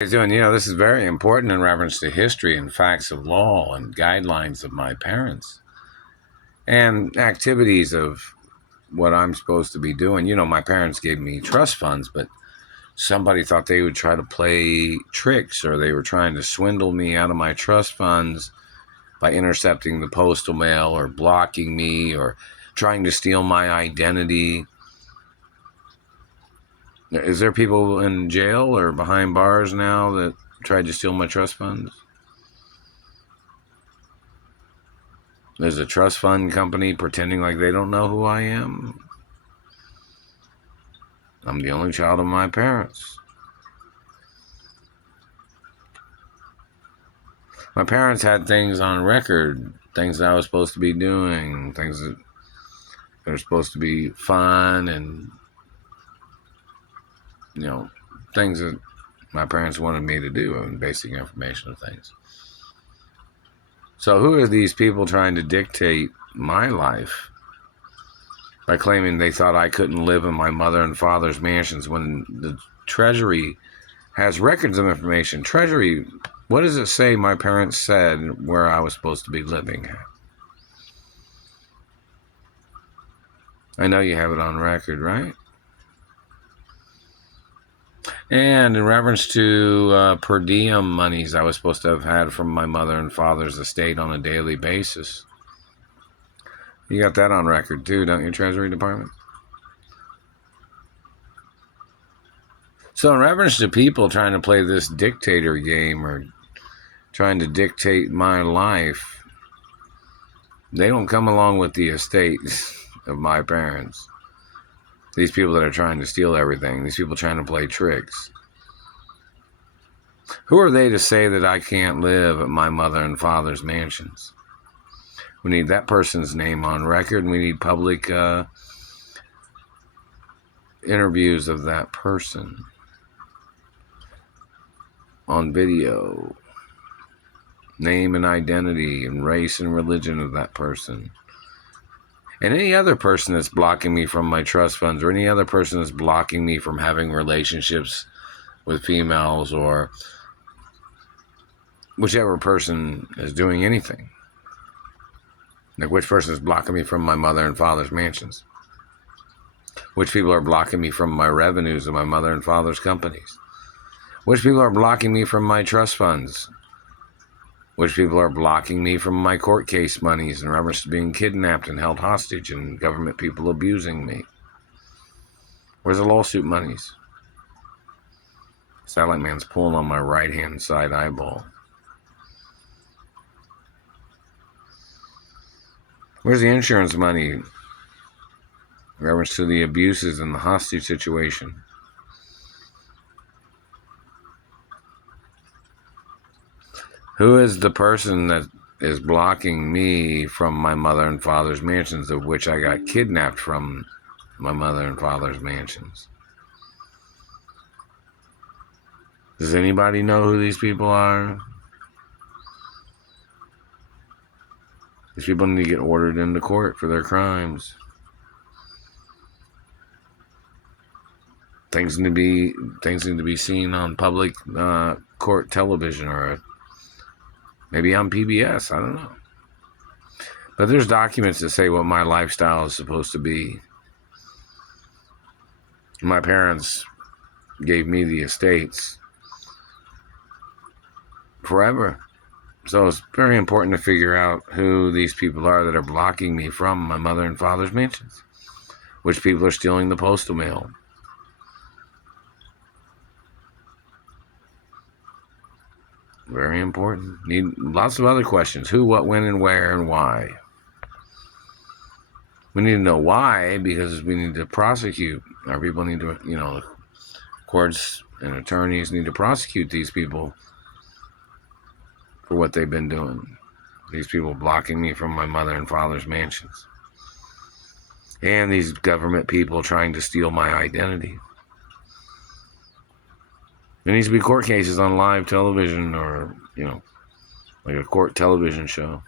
Doing, this is very important in reference to history and facts of law and guidelines of my parents and activities of what I'm supposed to be doing. My parents gave me trust funds, but somebody thought they would try to play tricks or they were trying to swindle me out of my trust funds by intercepting the postal mail or blocking me or trying to steal my identity. Is there people in jail or behind bars now that tried to steal my trust funds? There's a trust fund company pretending like they don't know who I am. I'm the only child of my parents. My parents had things on record, things that I was supposed to be doing, things that are supposed to be fun and, things that my parents wanted me to do and basic information of things. So who are these people trying to dictate my life by claiming they thought I couldn't live in my mother and father's mansions when the Treasury has records of information? Treasury, what does it say my parents said where I was supposed to be living? I know you have it on record, right? And in reference to per diem monies I was supposed to have had from my mother and father's estate on a daily basis. You got that on record too, don't you, Treasury Department? So in reference to people trying to play this dictator game or trying to dictate my life, they don't come along with the estate of my parents. These people that are trying to steal everything, these people trying to play tricks. Who are they to say that I can't live at my mother and father's mansions? We need that person's name on record, and we need public interviews of that person on video. Name and identity and race and religion of that person. And any other person that's blocking me from my trust funds or any other person that's blocking me from having relationships with females or whichever person is doing anything. Like which person is blocking me from my mother and father's mansions? Which people are blocking me from my revenues of my mother and father's companies? Which people are blocking me from my trust funds? Which people are blocking me from my court case monies in reference to being kidnapped and held hostage and government people abusing me? Where's the lawsuit monies? Satellite man's pulling on my right-hand side eyeball. Where's the insurance money in reference to the abuses and the hostage situation? Who is the person that is blocking me from my mother and father's mansions, of which I got kidnapped from my mother and father's mansions? Does anybody know who these people are? These people need to get ordered into court for their crimes. Things need to be seen on public court television or maybe on PBS. I don't know. But there's documents that say what my lifestyle is supposed to be. My parents gave me the estates forever. So it's very important to figure out who these people are that are blocking me from my mother and father's mansions. Which people are stealing the postal mail. Very important. Need lots of other questions. Who, what, when, and where, and why. We need to know why, because we need to prosecute. Our people need to, courts and attorneys need to prosecute these people for what they've been doing. These people blocking me from my mother and father's mansions. And these government people trying to steal my identity. There needs to be court cases on live television or, like a court television show.